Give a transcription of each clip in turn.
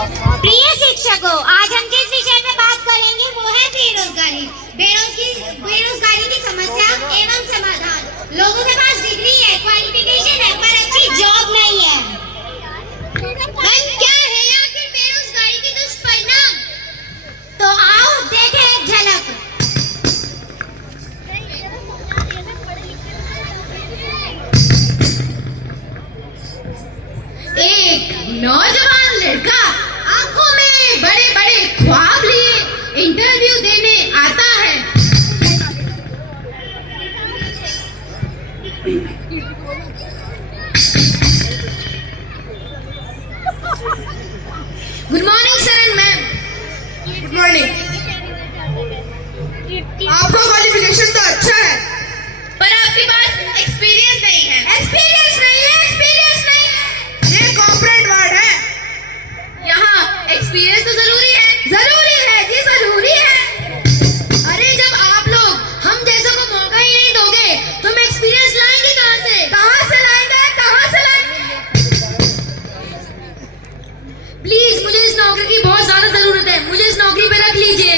प्रिय शिक्षकों, आज हम जिस विषय में बात करेंगे वो है बेरोजगारी। बेरोजगारी की समस्या एवं समाधान। लोगों के पास डिग्री है, क्वालिफिकेशन है, पर अच्छी जॉब नहीं है। क्या है आखिर बेरोजगारी के दुष्परिणाम? तो आओ देखें एक झलक। एक नौजवान लड़का आंखों में बड़े बड़े ख्वाब लिए इंटरव्यू देने आता है। Good morning sir and ma'am. Good morning. आपका क्वालिफिकेशन तो अच्छा है, पर आपके पास एक्सपीरियंस नहीं है। एक्सपीरियंस नहीं है, एक्सपीरियंस नहीं है। ये कॉर्पोरेट वर्ड है। यहाँ एक्सपीरियंस तो जरूरी है। जरूरी है जी, जरूरी है। अरे जब आप लोग हम जैसों को मौका ही नहीं दोगे तो हम एक्सपीरियंस लाएंगे कहाँ से? कहाँ से लाएंगे, कहाँ से लाएंगे? प्लीज, मुझे इस नौकरी की बहुत ज्यादा जरूरत है, मुझे इस नौकरी पे रख लीजिए।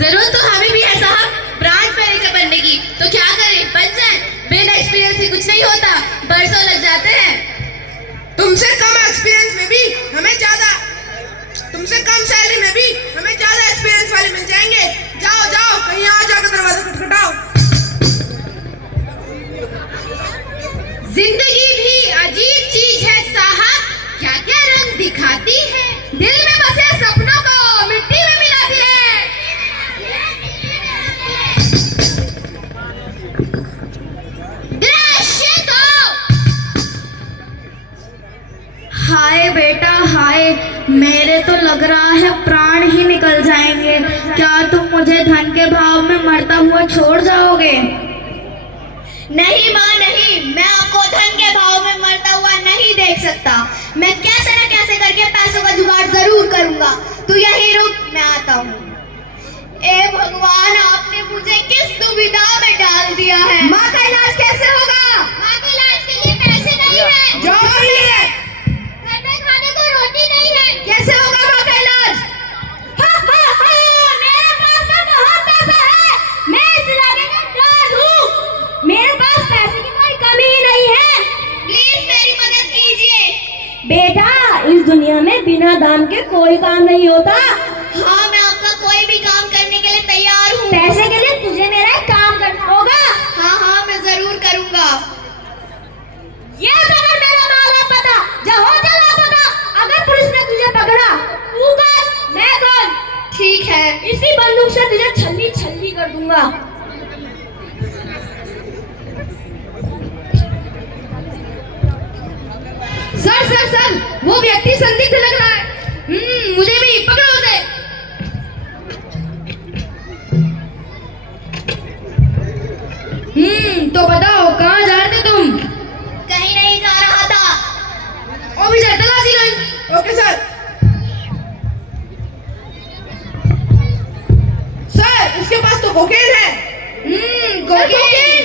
जरूरत तो हमें भी है साहब, ब्रांच मैनेजर बनने की। तो क्या करें, बन जाए? बिना एक्सपीरियंस से कुछ नहीं होता, बरसों लग जाते हैं। तुमसे कम एक्सपीरियंस में भी हमें ज्यादा, तुमसे कम सैलरी में भी हमें ज्यादा एक्सपीरियंस वाले मिल जाएंगे। जाओ जाओ, कहीं आ जाकर दरवाजा खटखटाओ। जिंदगी भी अजीब चीज है साहब, क्या क्या रंग दिखाती है, दिल में बसे सपनों को मिट्टी में मिलाती है। हाय बेटा हाय, मेरे तो लग रहा है प्राण ही निकल जाएंगे। क्या तुम मुझे धन के भाव में मरता हुआ छोड़ जाओगे? नहीं माँ नहीं, मैं आपको धन के भाव में मरता हुआ नहीं देख सकता। मैं कैसे न कैसे करके पैसों का जुगाड़ जरूर करूंगा। तू यही रुक, मैं आता हूँ। ए भगवान, आपने मुझे किस दुविधा में डाल दिया है। माँ का इलाज कैसे होगा? माँ के इलाज के लिए पैसे नहीं है, जॉब नहीं है, घर में खाने को रोटी नहीं है। कैसे होगा माँ का इलाज? मेरे पास तो बहुत पैसा है, मैं इस इलाके का राज हूँ। मेरे पास पैसे की कोई कमी ही नहीं है। प्लीज मेरी मदद कीजिए। बेटा, इस दुनिया में बिना दाम के कोई काम नहीं होता। हाँ, मैं आपका कोई भी काम करने के लिए तैयार हूँ। पैसे के लिए तुझे मेरा एक काम करना होगा। हाँ हाँ, मैं जरूर करूँगा। ये अगर मेरा माल है पता, जा हो जा लापता। अगर पुलिस ने तुझे पकड़ा, तू कौन मैं कौन? ठीक है। इसी बंदूक से तुझे छल्ली छल्ली कर दूंगा। सर सर सर, वो व्यक्ति संदिग्ध लग रहा है। मुझे भी पकड़ो उसे। तो बताओ कहाँ जा रहे थे तुम? कहीं नहीं जा रहा था। ऑफिसर तलाशी लो। Okay sir. सर, इसके पास तो कोकेन है। कोकेन।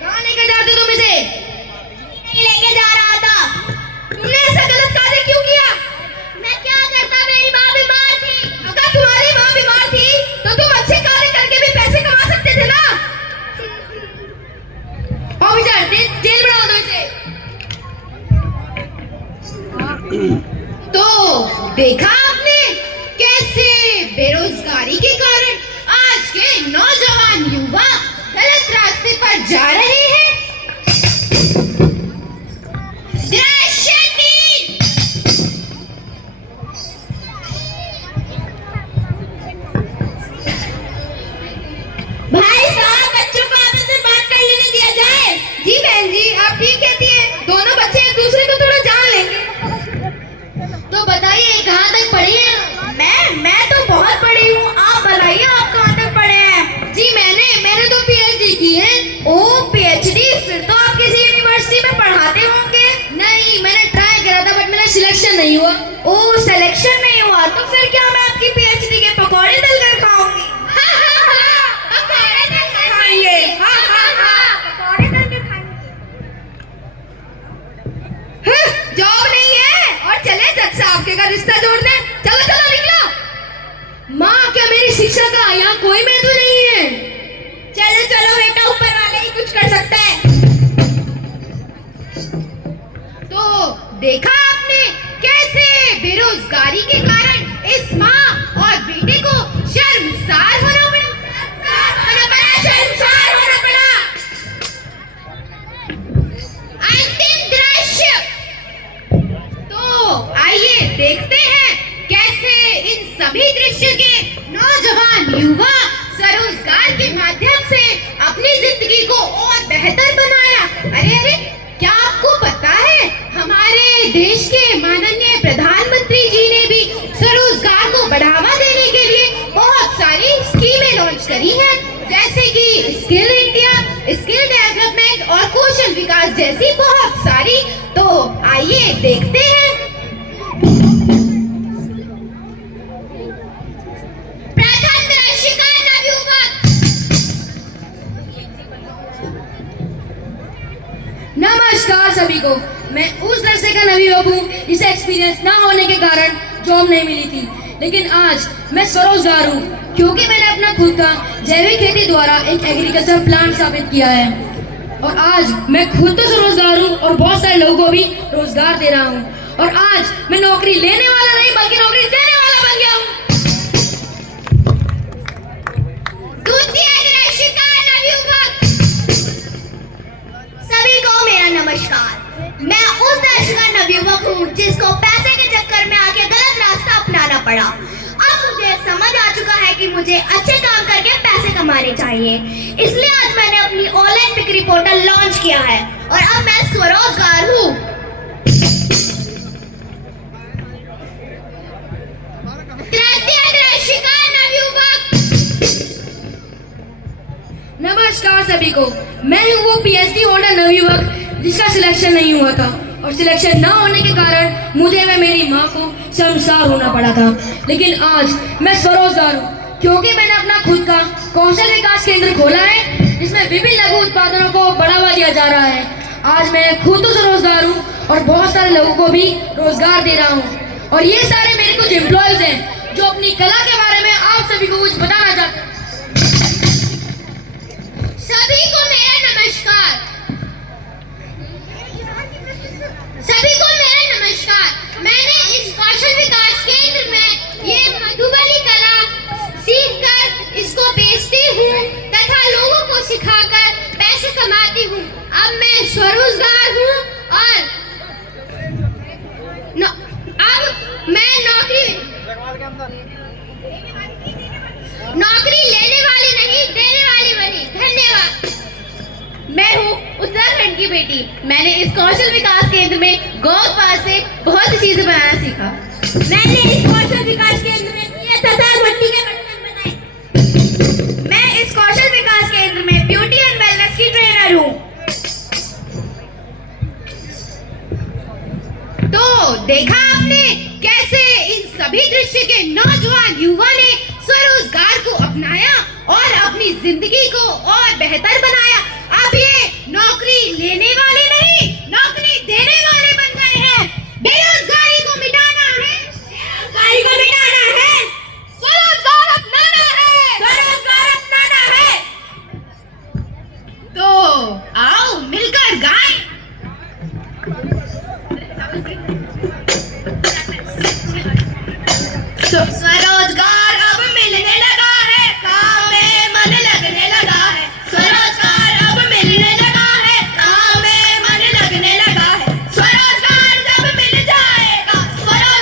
कहाँ लेके जाते तुम इसे? नहीं लेके जा रहा था। तुमने ऐसा गलत कार्य क्यों किया? मैं क्या करता, मेरी माँ बीमार थी। अगर तुम्हारी माँ बीमार थी तो तुम अच्छे कार्य करके भी पैसे कमा सकते थे ना। ऑफिसर, जेल में डाल दो इसे। तो देखा आपने कैसे बेरोजगारी के कारण आज के नौजवान युवा गलत रास्ते पर जा रहे हैं। दृश्य 3। भाई साहब, बच्चों को आपस में बात कर लेने दिया जाए। जी बहन जी, आप ठीक कहती हैं। दोनों बच्चे एक दूसरे को थोड़ा जान लेंगे। तो बताइए कहाँ तक पढ़ी हैं? मैं तो बहुत पढ़ी हूँ। आप बताइए आप कहाँ तक पढ़े हैं? जी मैंने तो पीएचडी की है। ओ पीएचडी, फिर तो आप किसी यूनिवर्सिटी में पढ़ाते होंगे। नहीं, मैंने ट्राई करा था बट मेरा सिलेक्शन नहीं हुआ। ओ सिलेक्शन नहीं हुआ, तो फिर क्या मैं आपकी पीएचडी के पकौड़े तलकर खाऊंगी? पकौड़े तलकर खाएंगे। पकौड़े तलकर खाएंगे। जॉब नहीं है और चले जज साहब के का रिश्ता जोड़ दे। चलो चलो निकलो। माँ, क्या मेरी शिक्षा का यहाँ कोई महत्व नहीं है? चलो चलो बेटा, ऊपर वाले ही कुछ कर सकता है। तो देखा आपने कैसे बेरोजगारी के कारण इस माँ और बेटे को शर्मसार होना पड़ा। शर्मसार होना पड़ा। अंतिम दृश्य। तो आइए देखते हैं कैसे इन सभी दृश्य के नौजवान युवा स्वरोजगार के माध्यम से अपनी जिंदगी को और बेहतर बनाया। अरे अरे, क्या आपको पता है हमारे देश के माननीय प्रधानमंत्री जी ने भी स्वरोजगार को बढ़ावा देने के लिए बहुत सारी स्कीमें लॉन्च करी हैं, जैसे कि स्किल इंडिया, स्किल डेवलपमेंट और कौशल विकास जैसी बहुत सारी। तो आइए देखते हैं। प्रथम दर्शिका नवयुवक। नमस्कार सभी को। मैं उस दर्शक का नवयुवक हूँ जिसे एक्सपीरियंस ना होने के कारण जॉब नहीं मिली थी, लेकिन आज मैं स्वरोजगार हूँ क्योंकि मैंने अपना खुद का जैविक खेती द्वारा एक एग्रीकल्चर प्लांट स्थापित किया है। और आज मैं खुद तो स्वरोजगार हूँ और बहुत सारे लोगों को भी रोजगार दे रहा हूँ। और आज मैं नौकरी लेने वाला नहीं बल्कि नौकरी देने वाला बन गया हूँ। द्वितीय दर्शिका नवयुवक। सभी को मेरा नमस्कार। मैं उस दर्शका नवयुवक हूँ जिसको पैसे के चक्कर में आके गलत रास्ता अपनाना पड़ा। अब मुझे समझ आ चुका है कि मुझे अच्छे काम करके पैसे कमाने चाहिए, इसलिए आज मैंने अपनी ऑनलाइन बिक्री पोर्टल लॉन्च किया है और अब मैं स्वरोजगार हूँ। तृतीय दर्शिका नवयुवक। नमस्कार सभी को। मैं हूँ वो पीएचडी होल्डर नवयुवक जिसका सिलेक्शन नहीं हुआ था और सिलेक्शन ना होने के कारण मुझे व मेरी माँ को शर्मसार होना पड़ा था। लेकिन आज मैं स्वरोजगार हूँ क्योंकि मैंने अपना खुद का कौशल विकास केंद्र खोला है जिसमें विभिन्न लघु उत्पादनों को बढ़ावा दिया जा रहा है। आज मैं खुद तो स्वरोजगार हूँ और बहुत सारे लोगों को भी रोजगार दे रहा हूँ। और ये सारे मेरे कुछ एम्प्लॉयज हैं जो अपनी कला के बारे में आप सभी को कुछ बताना चाहते हैं। सभी को मेरा नमस्कार। सभी को मेरा नमस्कार। मैंने इस कौशल विकास केंद्र में ये मधुबनी कला सीखकर इसको बेचती हूँ तथा लोगों को सिखाकर पैसे कमाती हूँ। अब मैं स्वरोजगार हूँ और अब मैं नौकरी लेने वाली नहीं देने वाली बनी। धन्यवाद। मैं हूँ उत्तराखंड की बेटी। मैंने इस कौशल विकास केंद्र में गौपाल से बहुत सी चीजें बनाना सीखा। मैंने इस कौशल विकास केंद्र में किए तथा मिट्टी के बर्तन बनाए। मैं इस कौशल विकास केंद्र में ब्यूटी एंड वेलनेस की ट्रेनर हूँ। तो देखा आपने कैसे इन सभी दृश्य के नौजवान युवा ने स्वरोजगार को अपनाया और अपनी जिंदगी को और बेहतर बनाया। अब ये नौकरी लेने वाले नहीं नौकरी देने वाले बन गए हैं। बेरोजगारी को मिटाना है, बेरोजगारी को मिटाना है, स्वरोजगार अपनाना है, स्वरोजगार अपनाना है। तो आओ मिलकर गाएं। So